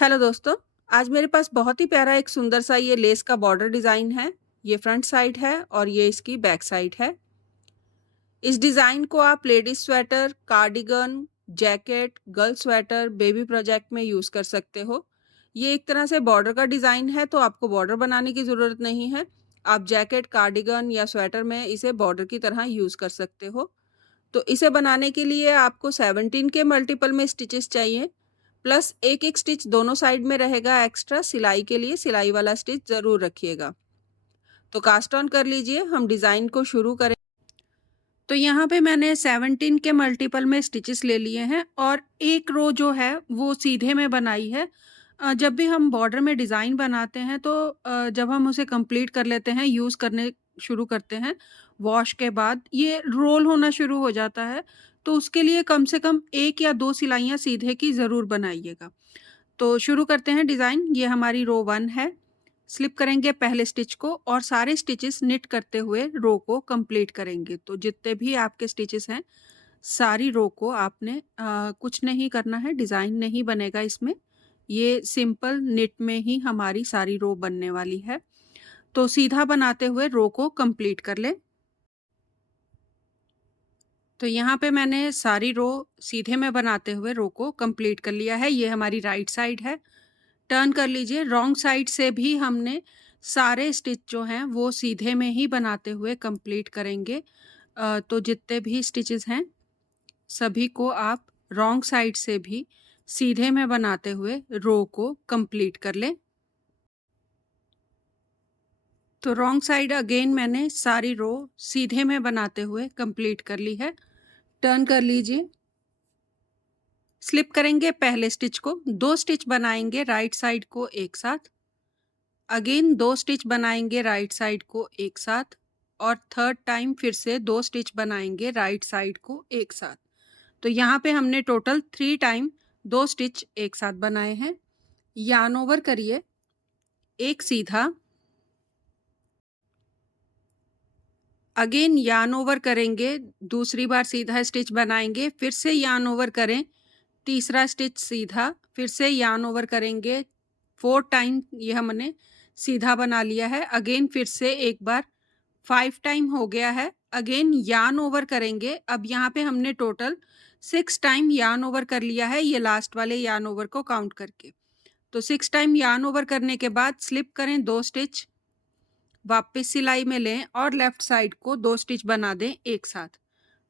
Hello दोस्तों, आज मेरे पास बहुत ही प्यारा एक सुंदर सा ये लेस का बॉर्डर डिज़ाइन है। ये फ्रंट साइड है और ये इसकी बैक साइड है। इस डिज़ाइन को आप ladies sweater, cardigan, jacket, girl sweater, baby project में यूज़ कर सकते हो। ये एक तरह से बॉर्डर का डिज़ाइन है तो आपको बॉर्डर बनाने की ज़रूरत नहीं है। आप जैकेट, कार्डिगन या स्वेटर में इसे बॉर्डर की तरह यूज़ कर सकते हो। तो इसे बनाने के लिए आपको 17 के मल्टीपल में स्टिचेस चाहिए, प्लस एक-एक स्टिच दोनों साइड में रहेगा एक्स्ट्रा सिलाई के लिए, सिलाई वाला स्टिच ज़रूर रखिएगा। तो कास्ट ऑन कर लीजिए, हम डिज़ाइन को शुरू करें। तो यहाँ पे मैंने 17 के मल्टीपल में स्टिचेस ले लिए हैं और एक रो जो है वो सीधे में बनाई है। जब भी हम बॉर्डर में डिज़ाइन बनाते हैं तो जब हम उसे कंप्लीट कर लेते हैं, यूज़ करने शुरू करते हैं, वॉश के बाद ये रोल होना शुरू हो जाता है। तो उसके लिए कम से कम 1 या 2 सिलाइयाँ सीधे की ज़रूर बनाइएगा। तो शुरू करते हैं डिज़ाइन। ये हमारी रो 1 है। स्लिप करेंगे पहले स्टिच को और सारे स्टिचेस निट करते हुए रो को कंप्लीट करेंगे। तो जितने भी आपके स्टिचेस हैं, सारी रो को आपने कुछ नहीं करना है, डिज़ाइन नहीं बनेगा इसमें। ये सिंपल निट में ही हमारी सारी रो बनने वाली है। तो सीधा बनाते हुए रो को कंप्लीट कर लें। तो यहाँ पे मैंने सारी रो सीधे में बनाते हुए रो को कंप्लीट कर लिया है। ये हमारी राइट साइड है। टर्न कर लीजिए। रॉन्ग साइड से भी हमने सारे स्टिच जो हैं वो सीधे में ही बनाते हुए कंप्लीट करेंगे। तो जितने भी स्टिचेस हैं सभी को आप रॉन्ग साइड से भी सीधे में बनाते हुए रो को कंप्लीट कर लें। तो रॉन्ग साइड अगेन मैंने सारी रो सीधे में बनाते हुए कंप्लीट कर ली है। टर्न कर लीजिए। स्लिप करेंगे पहले स्टिच को, 2 स्टिच बनाएंगे राइट साइड को एक साथ। अगेन 2 स्टिच बनाएंगे राइट साइड को एक साथ और थर्ड टाइम फिर से 2 स्टिच बनाएंगे राइट साइड को एक साथ। तो यहाँ पे हमने टोटल 3 टाइम 2 स्टिच एक साथ बनाए हैं। यार्न ओवर करिए, एक सीधा, अगेन यार्न ओवर करेंगे, दूसरी बार सीधा स्टिच बनाएंगे, फिर से यार्न ओवर करें, तीसरा स्टिच सीधा, फिर से यार्न ओवर करेंगे। 4 टाइम ये हमने सीधा बना लिया है। अगेन फिर से एक बार 5 टाइम हो गया है। अगेन यार्न ओवर करेंगे। अब यहाँ पे हमने टोटल 6 टाइम यार्न ओवर कर लिया है, ये लास्ट वाले यार्न ओवर को काउंट करके। तो 6 टाइम यार्न ओवर करने के बाद स्लिप करें 2 स्टिच, वापस सिलाई में लें और लेफ्ट साइड को 2 स्टिच बना दें एक साथ।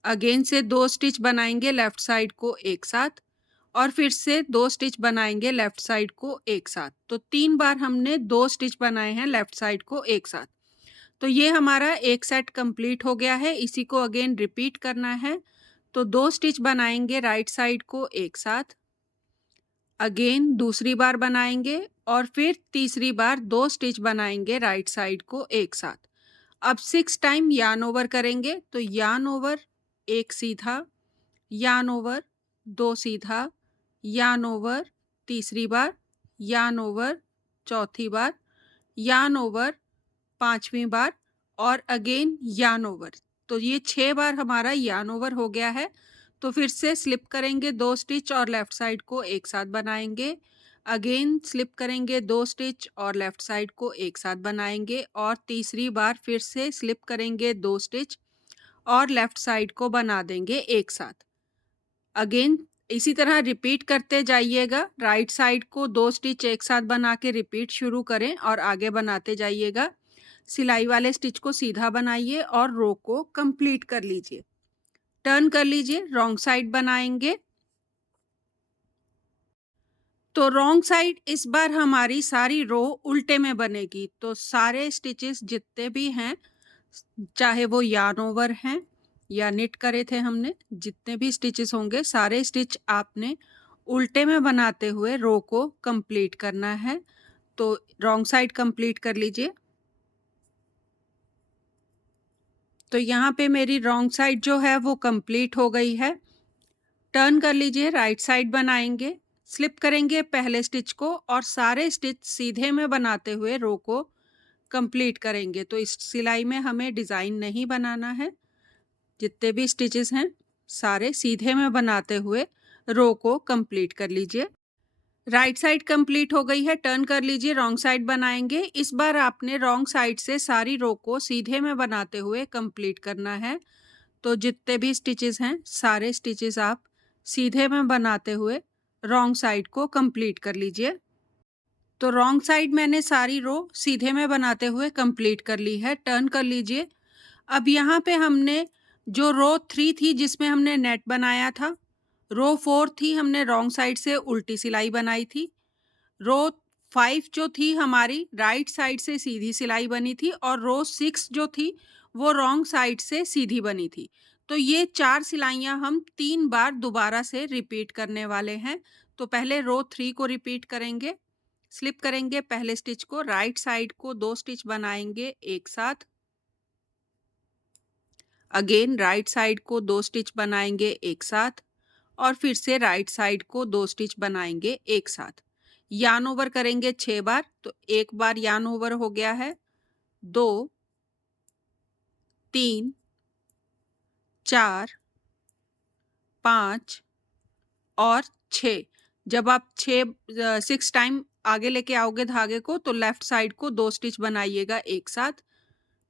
अगेन से 2 स्टिच बनाएंगे लेफ्ट साइड को एक साथ और फिर से 2 स्टिच बनाएंगे लेफ्ट साइड को एक साथ। तो 3 बार हमने 2 स्टिच बनाए हैं लेफ्ट साइड को एक साथ। तो ये हमारा एक सेट कंप्लीट हो गया है। इसी को अगेन रिपीट करना है। तो 2 स्टिच बनाएंगे राइट साइड को एक साथ, अगेन दूसरी बार बनाएंगे और फिर तीसरी बार 2 स्टिच बनाएंगे राइट साइड को एक साथ। अब 6 टाइम यार्न ओवर करेंगे। तो यार्न ओवर, एक सीधा, यार्न ओवर, 2 सीधा, यार्न ओवर, तीसरी बार, यार्न ओवर, चौथी बार, यार्न ओवर, पांचवी बार और अगेन यार्न ओवर। तो ये 6 बार हमारा यार्न ओवर हो गया है। तो फिर से स्लिप करेंगे 2 स्टिच और लेफ्ट साइड को एक साथ बनाएंगे। अगेन स्लिप करेंगे 2 स्टिच और लेफ्ट साइड को एक साथ बनाएंगे और तीसरी बार फिर से स्लिप करेंगे 2 स्टिच और लेफ्ट साइड को बना देंगे एक साथ। अगेन इसी तरह रिपीट करते जाइएगा। राइट साइड को 2 स्टिच एक साथ बना के रिपीट शुरू करें और आगे बनाते जाइएगा। सिलाई वाले स्टिच को सीधा बनाइए और रो को कंप्लीट कर लीजिए। टर्न कर लीजिए, रॉन्ग साइड बनाएंगे। तो रॉन्ग साइड इस बार हमारी सारी रो उल्टे में बनेगी। तो सारे स्टिचेस जितने भी हैं, चाहे वो यार्न ओवर हैं या निट करे थे हमने, जितने भी स्टिचेस होंगे सारे स्टिच आपने उल्टे में बनाते हुए रो को कंप्लीट करना है। तो रॉन्ग साइड कंप्लीट कर लीजिए। तो यहाँ पे मेरी रॉन्ग साइड जो है वो कंप्लीट हो गई है। टर्न कर लीजिए, राइट साइड बनाएंगे, स्लिप करेंगे पहले स्टिच को और सारे स्टिच सीधे में बनाते हुए रो को कंप्लीट करेंगे। तो इस सिलाई में हमें डिज़ाइन नहीं बनाना है। जितने भी स्टिचेस हैं सारे सीधे में बनाते हुए रो को कंप्लीट कर लीजिए। राइट साइड कंप्लीट हो गई है, टर्न कर लीजिए, रॉन्ग साइड बनाएंगे। इस बार आपने रॉन्ग साइड से सारी रो को सीधे में बनाते हुए कंप्लीट करना है। तो जितने भी स्टिचेस हैं सारे स्टिचेस आप सीधे में बनाते हुए रॉन्ग साइड को कंप्लीट कर लीजिए। तो रॉन्ग साइड मैंने सारी रो सीधे में बनाते हुए कंप्लीट कर ली है, टर्न कर लीजिए। अब यहाँ पे हमने जो रो 3 थी जिसमें हमने नेट बनाया था, रो 4 थी हमने रॉन्ग साइड से उल्टी सिलाई बनाई थी, रो 5 जो थी हमारी राइट साइड से सीधी सिलाई बनी थी और रो 6 जो थी वो रॉन्ग साइड से सीधी बनी थी। तो ये 4 सिलाइयाँ हम 3 बार दोबारा से रिपीट करने वाले हैं। तो पहले रो 3 को रिपीट करेंगे, स्लिप करेंगे पहले स्टिच को, राइट साइड को 2 स्टिच बनाएंगे एक साथ, अगेन राइट साइड को 2 स्टिच बनाएंगे एक साथ और फिर से राइट साइड को 2 स्टिच बनाएंगे एक साथ। यार्न ओवर करेंगे 6 बार, तो एक बार यार्न ओवर हो गया है, 2 3 4 5 और 6। जब आप 6 टाइम आगे लेके आओगे धागे को तो लेफ्ट साइड को 2 स्टिच बनाइएगा एक साथ,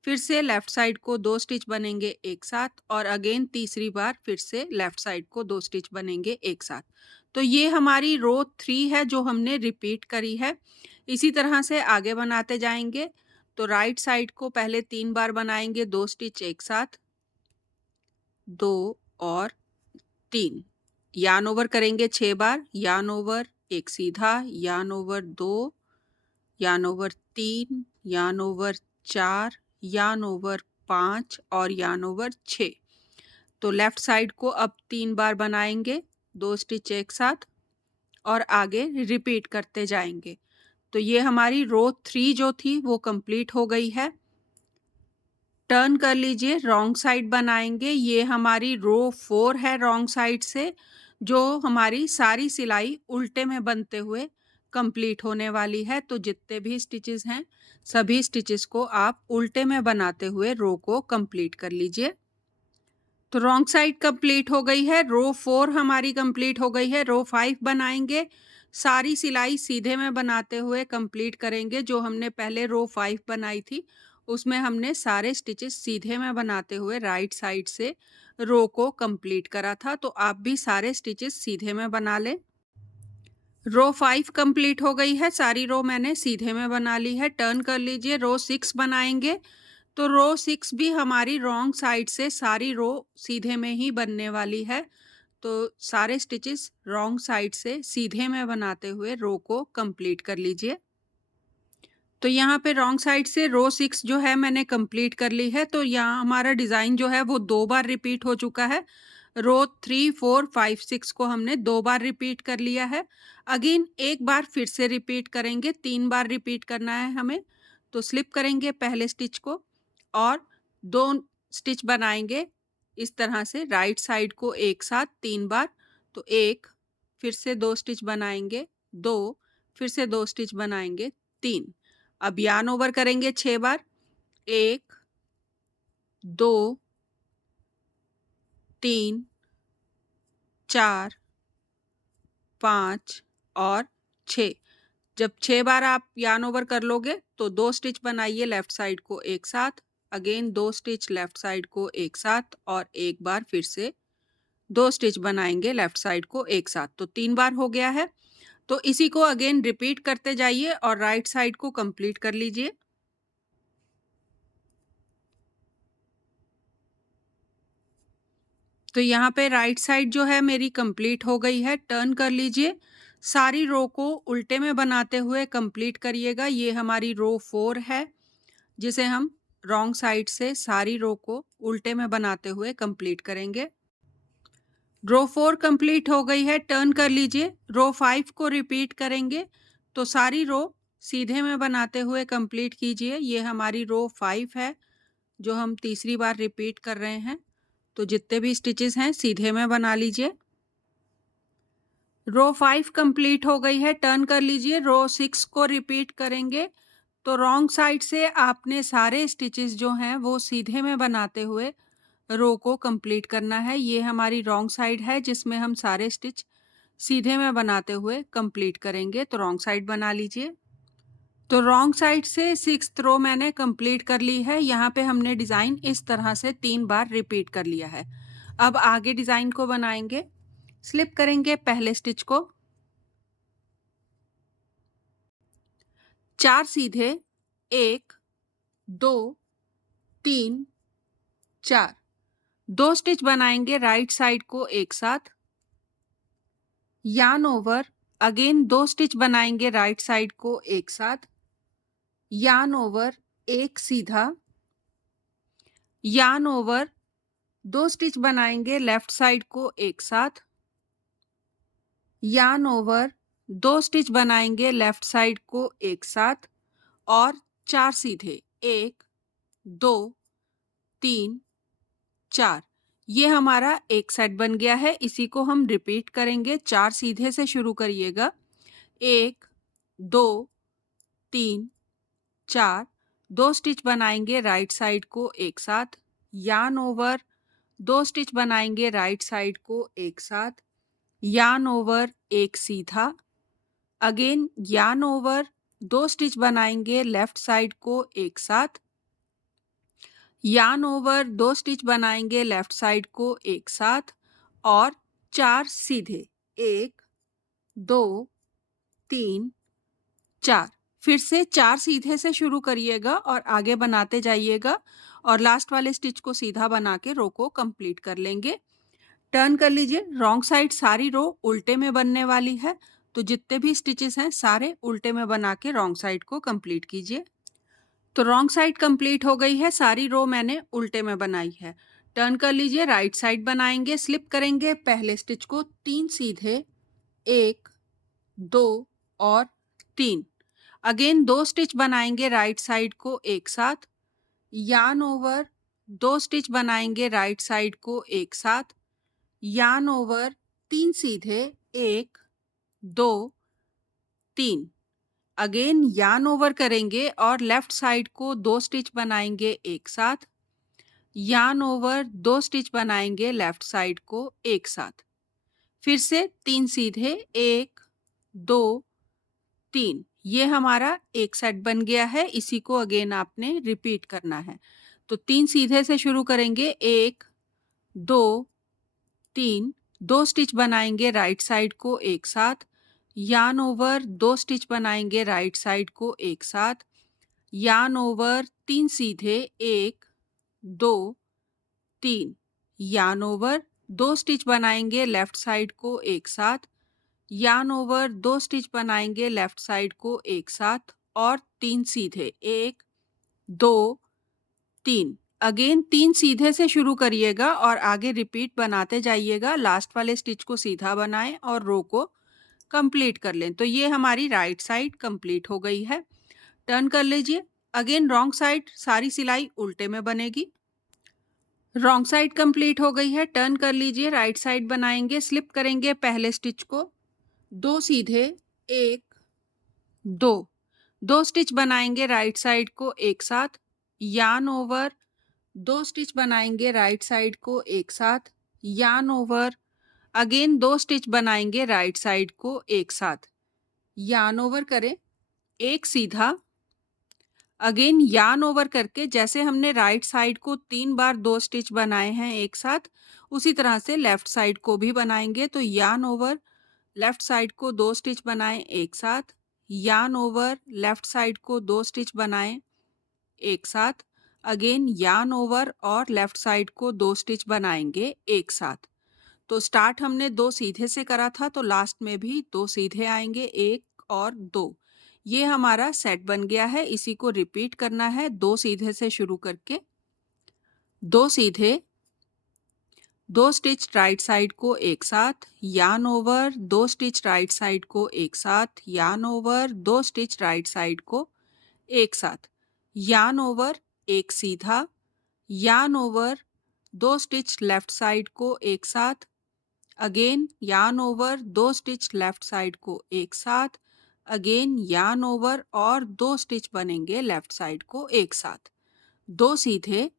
फिर से लेफ्ट साइड को 2 स्टिच बनेंगे एक साथ और अगेन तीसरी बार फिर से लेफ्ट साइड को 2 स्टिच बनेंगे एक साथ। तो ये हमारी रो 3 है जो हमने रिपीट करी है। इसी तरह से आगे बनाते जाएंगे। तो राइट साइड को पहले 3 बार बनाएंगे 2 स्टिच एक साथ, 2 और 3। यार्न ओवर करेंगे 6 बार, यार्न ओवर एक सीधा, yarn over 2, yarn over 3, yarn over 4, yarn over 5 और यार्न ओवर 6। तो लेफ्ट साइड को अब 3 बार बनाएंगे 2 स्टिच एक साथ और आगे रिपीट करते जाएंगे। तो ये हमारी रो 3 जो थी वो कंप्लीट हो गई है। टर्न कर लीजिए, रॉन्ग साइड बनाएंगे। ये हमारी रो 4 है रॉन्ग साइड से, जो हमारी सारी सिलाई उल्टे में बनते हुए कंप्लीट होने वाली है। तो जितने भी स्टिचेस हैं सभी स्टिचेस को आप उल्टे में बनाते हुए रो को कंप्लीट कर लीजिए। तो रॉन्ग साइड कंप्लीट हो गई है, रो 4 हमारी कंप्लीट हो गई है। रो 5 बनाएंगे, सारी सिलाई सीधे में बनाते हुए कंप्लीट करेंगे। जो हमने पहले रो 5 बनाई थी उसमें हमने सारे स्टिचेस सीधे में बनाते हुए राइट साइड से रो को कंप्लीट करा था। तो आप भी सारे स्टिचेस सीधे में बना लें। रो 5 कंप्लीट हो गई है, सारी रो मैंने सीधे में बना ली है। टर्न कर लीजिए, रो 6 बनाएंगे। तो रो 6 भी हमारी रॉन्ग साइड से सारी रो सीधे में ही बनने वाली है। तो सारे स्टिचेस रॉन्ग साइड से सीधे में बनाते हुए रो को कंप्लीट कर लीजिए। तो यहाँ पे रॉन्ग साइड से रो 6 जो है मैंने कंप्लीट कर ली है। तो यहाँ हमारा डिज़ाइन जो है वो 2 बार रिपीट हो चुका है। रो 3 4 5 6 को हमने 2 बार रिपीट कर लिया है। अगेन एक बार फिर से रिपीट करेंगे, 3 बार रिपीट करना है हमें। तो स्लिप करेंगे पहले स्टिच को और 2 स्टिच बनाएंगे इस तरह से राइट साइड को एक साथ 3 बार। तो 1, फिर से 2 स्टिच बनाएंगे, 2, फिर से 2 स्टिच बनाएंगे, 3। अब यार्न ओवर करेंगे 6 बार, 1 2 3 4 5 और 6। जब 6 बार आप यार्न ओवर कर लोगे तो 2 स्टिच बनाइए लेफ्ट साइड को एक साथ, अगेन 2 स्टिच लेफ्ट साइड को एक साथ और एक बार फिर से 2 स्टिच बनाएंगे लेफ्ट साइड को एक साथ। तो 3 बार हो गया है। तो इसी को अगेन रिपीट करते जाइए और राइट साइड को कंप्लीट कर लीजिए। तो यहाँ पे राइट साइड जो है मेरी कंप्लीट हो गई है। टर्न कर लीजिए, सारी रो को उल्टे में बनाते हुए कंप्लीट करिएगा। ये हमारी रो 4 है जिसे हम रॉन्ग साइड से सारी रो को उल्टे में बनाते हुए कंप्लीट करेंगे। रो 4 कंप्लीट हो गई है, टर्न कर लीजिए, रो 5 को रिपीट करेंगे। तो सारी रो सीधे में बनाते हुए कंप्लीट कीजिए। ये हमारी रो 5 है जो हम तीसरी बार रिपीट कर रहे हैं। तो जितने भी स्टिचेस हैं सीधे में बना लीजिए। रो 5 कंप्लीट हो गई है, टर्न कर लीजिए, रो 6 को रिपीट करेंगे। तो रॉन्ग साइड से आपने सारे स्टिचेस जो हैं वो सीधे में बनाते हुए रो को कंप्लीट करना है। ये हमारी रॉन्ग साइड है जिसमें हम सारे स्टिच सीधे में बनाते हुए कंप्लीट करेंगे। तो रॉन्ग साइड बना लीजिए। तो रॉन्ग साइड से 6th रो मैंने कंप्लीट कर ली है। यहाँ पे हमने डिज़ाइन इस तरह से 3 बार रिपीट कर लिया है। अब आगे डिज़ाइन को बनाएंगे। स्लिप करेंगे पहले स्टिच को, 4 सीधे, 1 2 3 4, 2 स्टिच बनाएंगे राइट साइड को एक साथ, यार्न ओवर, अगेन 2 स्टिच बनाएंगे राइट साइड को एक साथ, यार्न ओवर, एक सीधा, यार्न ओवर, 2 स्टिच बनाएंगे लेफ्ट साइड को एक साथ, यार्न ओवर, 2 स्टिच बनाएंगे लेफ्ट साइड को एक साथ और 4 सीधे, 1 2 3 4। ये हमारा एक सेट बन गया है। इसी को हम रिपीट करेंगे। 4 सीधे से शुरू करिएगा, 1 2 3 4, 2 स्टिच बनाएंगे राइट साइड को एक साथ, यार्न ओवर, 2 स्टिच बनाएंगे राइट साइड को एक साथ, यार्न ओवर, एक सीधा, अगेन यार्न ओवर, 2 स्टिच बनाएंगे लेफ्ट साइड को एक साथ, यार्न ओवर, 2 स्टिच बनाएंगे लेफ्ट साइड को एक साथ और 4 सीधे, 1 2 3 4। फिर से 4 सीधे से शुरू करिएगा और आगे बनाते जाइएगा और लास्ट वाले स्टिच को सीधा बना के रो को कंप्लीट कर लेंगे। टर्न कर लीजिए। रॉन्ग साइड सारी रो उल्टे में बनने वाली है, तो जितने भी स्टिचेस हैं सारे उल्टे में बना के रॉन्ग साइड को कंप्लीट कीजिए। तो रॉन्ग साइड कंप्लीट हो गई है। सारी रो मैंने उल्टे में बनाई है। टर्न कर लीजिए। राइट साइड बनाएंगे। स्लिप करेंगे पहले स्टिच को, 3 सीधे, 1 2 और 3। अगेन 2 स्टिच बनाएंगे राइट साइड को एक साथ, यार्न ओवर, 2 स्टिच बनाएंगे राइट साइड को एक साथ, यार्न ओवर, 3 सीधे, 1 2 3। अगेन यार्न ओवर करेंगे और लेफ्ट साइड को 2 स्टिच बनाएंगे एक साथ, यार्न ओवर, 2 स्टिच बनाएंगे लेफ्ट साइड को एक साथ। फिर से 3 सीधे, 1 2 3। ये हमारा एक सेट बन गया है। इसी को अगेन आपने रिपीट करना है। तो 3 सीधे से शुरू करेंगे, 1 2 3, 2 स्टिच बनाएंगे राइट साइड को एक साथ, यार्न ओवर, 2 स्टिच बनाएंगे राइट साइड को एक साथ, यार्न ओवर, 3 सीधे, 1 2 3, यार्न ओवर, 2 स्टिच बनाएंगे लेफ्ट साइड को एक साथ, यार्न ओवर, 2 स्टिच बनाएंगे लेफ्ट साइड को एक साथ और 3 सीधे, 1 2 3। अगेन 3 सीधे से शुरू करिएगा और आगे रिपीट बनाते जाइएगा। लास्ट वाले स्टिच को सीधा बनाएं और रो को कंप्लीट कर लें। तो ये हमारी राइट साइड कंप्लीट हो गई है। टर्न कर लीजिए। अगेन रॉन्ग साइड सारी सिलाई उल्टे में बनेगी। रॉन्ग साइड कंप्लीट हो गई है। टर्न कर लीजिए। राइट साइड बनाएंगे। स्लिप करेंगे पहले स्टिच को, 2 सीधे, 1 2, 2 स्टिच बनाएंगे राइट साइड को एक साथ, यार्न ओवर, 2 स्टिच बनाएंगे राइट साइड को एक साथ, यार्न ओवर, अगेन 2 स्टिच बनाएंगे राइट साइड को एक साथ, यार्न ओवर करें, एक सीधा, अगेन यार्न ओवर करके जैसे हमने राइट साइड को 3 बार 2 स्टिच बनाए हैं एक साथ, उसी तरह से लेफ्ट साइड को भी बनाएंगे। तो यार्न ओवर, लेफ्ट साइड को 2 स्टिच बनाएं एक साथ, यार्न ओवर, लेफ्ट साइड को 2 स्टिच बनाएं एक साथ, अगेन यार्न ओवर और लेफ्ट साइड को 2 स्टिच बनाएंगे एक साथ। तो स्टार्ट हमने 2 सीधे से करा था, तो लास्ट में भी 2 सीधे आएंगे, 1 और 2। ये हमारा सेट बन गया है। इसी को रिपीट करना है। 2 सीधे से शुरू करके, 2 सीधे, 2 स्टिच राइट साइड को एक साथ, yarn over, 2 stitch right side को एक साथ, yarn over, 2 stitch right side को एक साथ, यार्न ओवर, एक सीधा, yarn over, 2 stitch left side को एक साथ, again yarn over, 2 stitch left side को एक साथ, अगेन यार्न ओवर और 2 स्टिच बनेंगे लेफ्ट साइड को एक साथ, 2 सीधे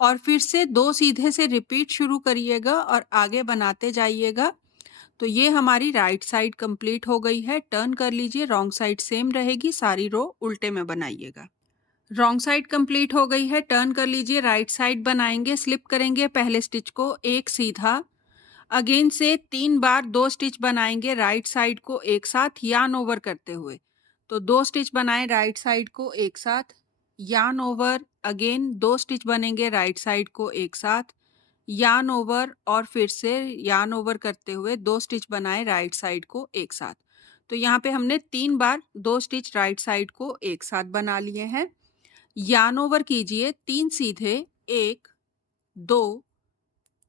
और फिर से 2 सीधे से रिपीट शुरू करिएगा और आगे बनाते जाइएगा। तो ये हमारी राइट साइड कंप्लीट हो गई है। टर्न कर लीजिए, रॉन्ग साइड सेम रहेगी, सारी रो उल्टे में बनाइएगा। रॉन्ग साइड कंप्लीट हो गई है, टर्न कर लीजिए, राइट साइड बनाएंगे, स्लिप करेंगे पहले स्टिच को एक सीधा, अगेन से 3 बार 2 स्टिच बनाएंगे राइट साइड को एक साथ यार्न ओवर करते हुए। तो 2 स्टिच बनाएं राइट साइड को एक साथ, यार्न ओवर, अगेन 2 स्टिच बनेंगे राइट साइड को एक साथ, यार्न ओवर और फिर से यार्न ओवर करते हुए 2 स्टिच बनाए राइट साइड को एक साथ। तो यहाँ पे हमने 3 बार 2 स्टिच राइट साइड को एक साथ बना लिए हैं। यार्न ओवर कीजिए 3 सीधे, 1 2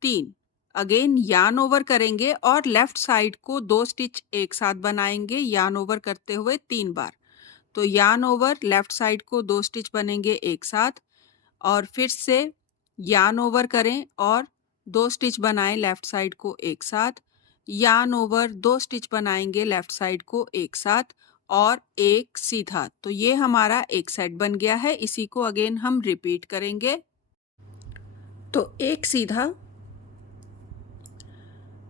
3, अगेन यार्न ओवर करेंगे और लेफ्ट साइड को 2 स्टिच एक साथ बनाएंगे यार्न ओवर करते हुए 3 बार। तो यार्न ओवर, लेफ्ट साइड को 2 स्टिच बनेंगे एक साथ और फिर से यार्न ओवर करें और 2 स्टिच बनाएं लेफ्ट साइड को एक साथ, यार्न ओवर, 2 स्टिच बनाएंगे लेफ्ट साइड को एक साथ और एक सीधा। तो ये हमारा एक सेट बन गया है। इसी को अगेन हम रिपीट करेंगे। तो एक सीधा,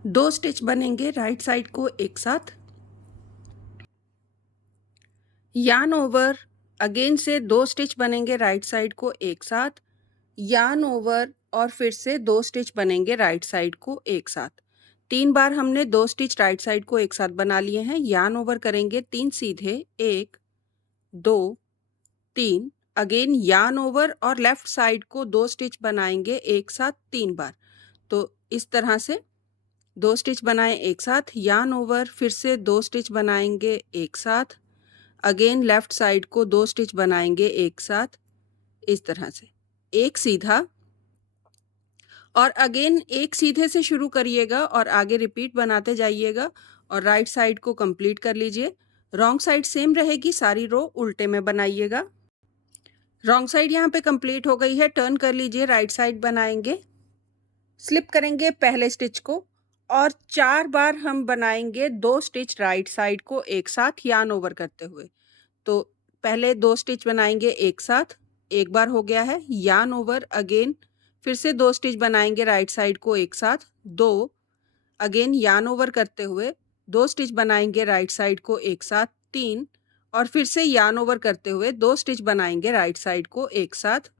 2 स्टिच बनेंगे राइट साइड को एक साथ, यार्न ओवर, अगेन से 2 स्टिच बनेंगे राइट साइड को एक साथ, यार्न ओवर और फिर से 2 स्टिच बनेंगे राइट साइड को एक साथ। 3 बार हमने 2 स्टिच राइट साइड को एक साथ बना लिए हैं। यार्न ओवर करेंगे 3 सीधे, 1 2 3, अगेन यार्न ओवर और लेफ्ट साइड को 2 स्टिच बनाएंगे एक साथ 3 बार। तो इस तरह से 2 स्टिच बनाएं एक साथ, यार्न ओवर, फिर से 2 स्टिच बनाएंगे एक साथ, अगेन लेफ्ट साइड को 2 स्टिच बनाएंगे एक साथ, इस तरह से एक सीधा और अगेन एक सीधे से शुरू करिएगा और आगे रिपीट बनाते जाइएगा और राइट साइड को कंप्लीट कर लीजिए। रॉन्ग साइड सेम रहेगी, सारी रो उल्टे में बनाइएगा। रॉन्ग साइड यहाँ पे कंप्लीट हो गई है, टर्न कर लीजिए, राइट साइड बनाएंगे, स्लिप करेंगे पहले स्टिच को और 4 बार हम बनाएंगे 2 स्टिच राइट साइड को एक साथ यार्न ओवर करते हुए। तो पहले 2 स्टिच बनाएंगे एक साथ, एक बार हो गया है, यार्न ओवर, अगेन फिर से 2 स्टिच बनाएंगे राइट साइड को एक साथ, 2, अगेन यार्न ओवर करते हुए 2 स्टिच बनाएंगे राइट साइड को एक साथ, 3 और फिर से यार्न ओवर करते हुए 2 स्टिच बनाएंगे राइट साइड को एक साथ,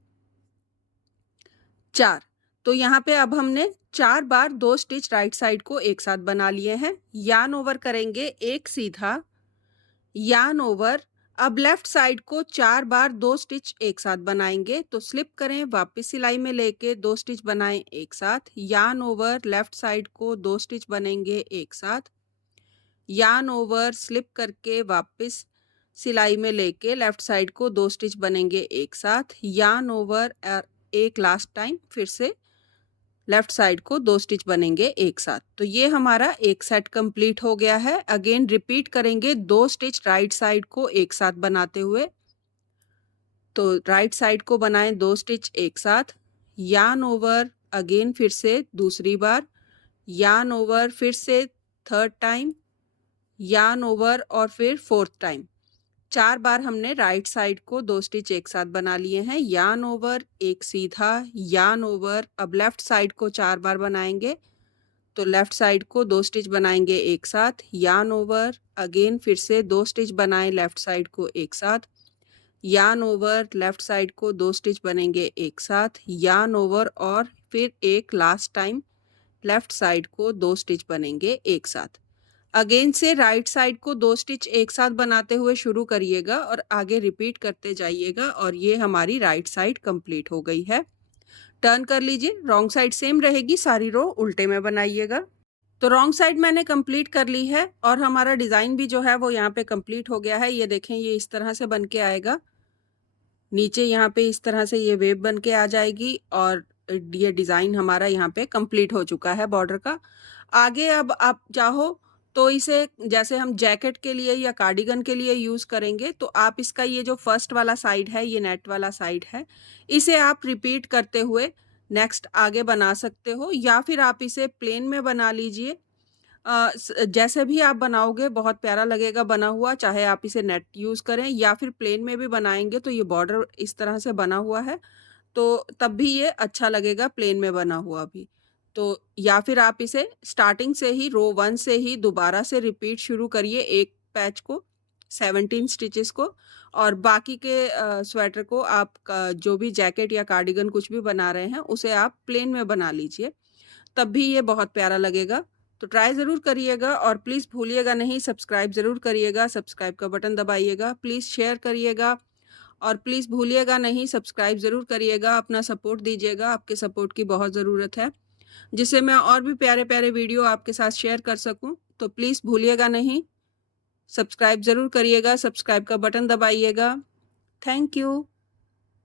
4। तो यहाँ पे अब हमने 4 बार 2 स्टिच राइट साइड को एक साथ बना लिए हैं। यार्न ओवर करेंगे एक सीधा, यार्न ओवर, अब लेफ्ट साइड को 4 बार 2 स्टिच एक साथ बनाएंगे। तो स्लिप करें, वापस सिलाई में लेके 2 स्टिच बनाएं एक साथ, यार्न ओवर, लेफ्ट साइड को 2 स्टिच बनेंगे एक साथ, यार्न ओवर, स्लिप करके वापस सिलाई में लेके लेफ्ट साइड को 2 स्टिच बनेंगे एक साथ, यार्न ओवर, एक लास्ट टाइम फिर से लेफ्ट साइड को 2 स्टिच बनेंगे एक साथ। तो ये हमारा एक सेट कंप्लीट हो गया है। अगेन रिपीट करेंगे 2 स्टिच राइट साइड को एक साथ बनाते हुए। तो राइट साइड को बनाएं 2 स्टिच एक साथ, यार्न ओवर, अगेन फिर से दूसरी बार, यार्न ओवर, फिर से थर्ड टाइम, यार्न ओवर और फिर फोर्थ टाइम। 4 बार हमने राइट साइड को 2 स्टिच एक साथ बना लिए हैं। यार्न ओवर, एक सीधा, यार्न ओवर, अब लेफ्ट साइड को 4 बार बनाएंगे। तो लेफ्ट साइड को 2 स्टिच बनाएंगे एक साथ, यार्न ओवर, अगेन फिर से 2 स्टिच बनाएं लेफ्ट साइड को एक साथ, यार्न ओवर, लेफ्ट साइड को 2 स्टिच बनेंगे एक साथ, यार्न ओवर और फिर एक लास्ट टाइम लेफ्ट साइड को 2 स्टिच बनेंगे एक साथ। अगेन से राइट साइड को 2 स्टिच एक साथ बनाते हुए शुरू करिएगा और आगे रिपीट करते जाइएगा और ये हमारी राइट साइड कंप्लीट हो गई है। टर्न कर लीजिए, रॉन्ग साइड सेम रहेगी, सारी रो उल्टे में बनाइएगा। तो रॉन्ग साइड मैंने कंप्लीट कर ली है और हमारा डिज़ाइन भी जो है वो यहाँ पे कंप्लीट हो गया है। ये देखें, ये इस तरह से बन के आएगा। नीचे यहाँ पे इस तरह से ये वेव बन के आ जाएगी और ये डिज़ाइन हमारा यहाँ पे कंप्लीट हो चुका है बॉर्डर का। आगे अब आप चाहो तो इसे, जैसे हम जैकेट के लिए या कार्डिगन के लिए यूज़ करेंगे, तो आप इसका ये जो फर्स्ट वाला साइड है, ये नेट वाला साइड है, इसे आप रिपीट करते हुए नेक्स्ट आगे बना सकते हो या फिर आप इसे प्लेन में बना लीजिए। जैसे भी आप बनाओगे बहुत प्यारा लगेगा बना हुआ, चाहे आप इसे नेट यूज़ करें या फिर प्लेन में भी बनाएंगे तो ये बॉर्डर इस तरह से बना हुआ है तो तब भी ये अच्छा लगेगा प्लेन में बना हुआ भी। तो या फिर आप इसे स्टार्टिंग से ही रो 1 से ही दोबारा से रिपीट शुरू करिए एक पैच को 17 स्टिचेस को, और बाकी के स्वेटर को आप जो भी जैकेट या कार्डिगन कुछ भी बना रहे हैं उसे आप प्लेन में बना लीजिए, तब भी ये बहुत प्यारा लगेगा। तो ट्राई ज़रूर करिएगा और प्लीज़ भूलिएगा नहीं, सब्सक्राइब ज़रूर करिएगा, सब्सक्राइब का बटन दबाइएगा, प्लीज़ शेयर करिएगा और प्लीज़ भूलिएगा नहीं सब्सक्राइब ज़रूर करिएगा, अपना सपोर्ट दीजिएगा, आपके सपोर्ट की बहुत ज़रूरत है, जिससे मैं और भी प्यारे-प्यारे वीडियो आपके साथ शेयर कर सकूँ। तो प्लीज़ भूलिएगा नहीं, सब्सक्राइब ज़रूर करिएगा, सब्सक्राइब का बटन दबाइएगा। Thank you.